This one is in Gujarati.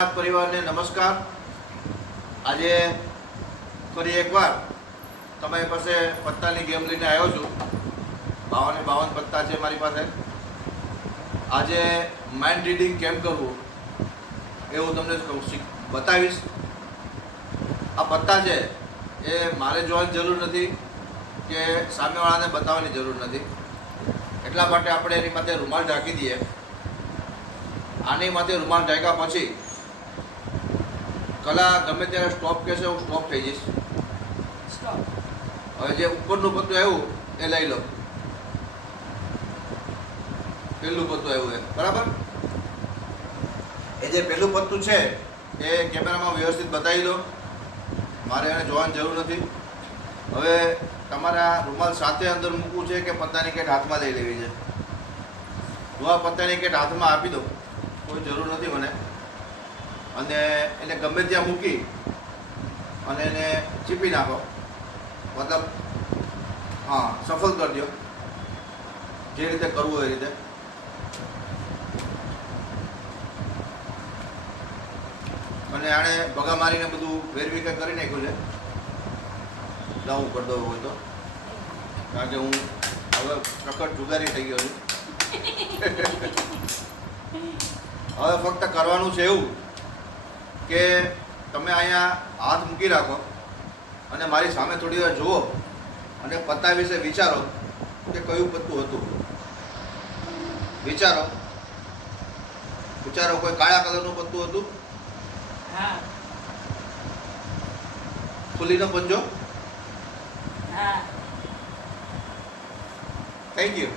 પરિવારને નમસ્કાર। આજે ફરી એકવાર તમારી પાસે પત્તાની ગેમ લઈને આવ્યો છું। 52 પત્તા છે મારી પાસે। આજે માઇન્ડ રીડિંગ કેમ કરવું એ હું તમને બતાવીશ। આ પત્તા છે એ મારે જોવાની જરૂર નથી કે સામેવાળાને બતાવવાની જરૂર નથી, એટલા માટે આપણે એની માથે રૂમાલ ઢાંકી દઈએ। આની માથે રૂમાલ ઢાંક્યા પછી કલા ગમે ત્યારે સ્ટોપ કહેશે, હું સ્ટોપ થઈ જઈશ। હવે જે ઉપરનું પત્તું આવ્યું એ લઈ લો, પહેલું પત્તું આવ્યું એ બરાબર। એ જે પહેલું પત્તું છે એ કેમેરામાં વ્યવસ્થિત બતાવી લો, મારે એને જોવાની જરૂર નથી। હવે તમારા રૂમાલ સાથે અંદર મૂકવું છે કે પત્તાની કેટ હાથમાં લઈ લેવી છે? જો આ પત્તાની કેટ હાથમાં આપી દો, કોઈ જરૂર નથી મને, અને એને ગમે ત્યાં મૂકી અને એને ચીપી નાખો, મતલબ હા સફળ કરી દો, જે રીતે કરવું એ રીતે। અને આણે ભગા મારીને બધું વેરવી કંઈ કરી નાખ્યું છે, લાવું કરી દઉં હોય તો, કારણ કે હું હવે પ્રકટ જુગારી થઈ ગયો છું। હવે ફક્ત કરવાનું છે એવું કે તમે અહીંયા હાથ મૂકી રાખો અને મારી સામે થોડી વાર જુઓ અને પત્તા વિશે વિચારો કે કયું પત્તું હતું। વિચારો વિચારો, કોઈ કાળા કલરનું પત્તું હતું? હા। ફૂલીનો પંજો? હા। Thank you.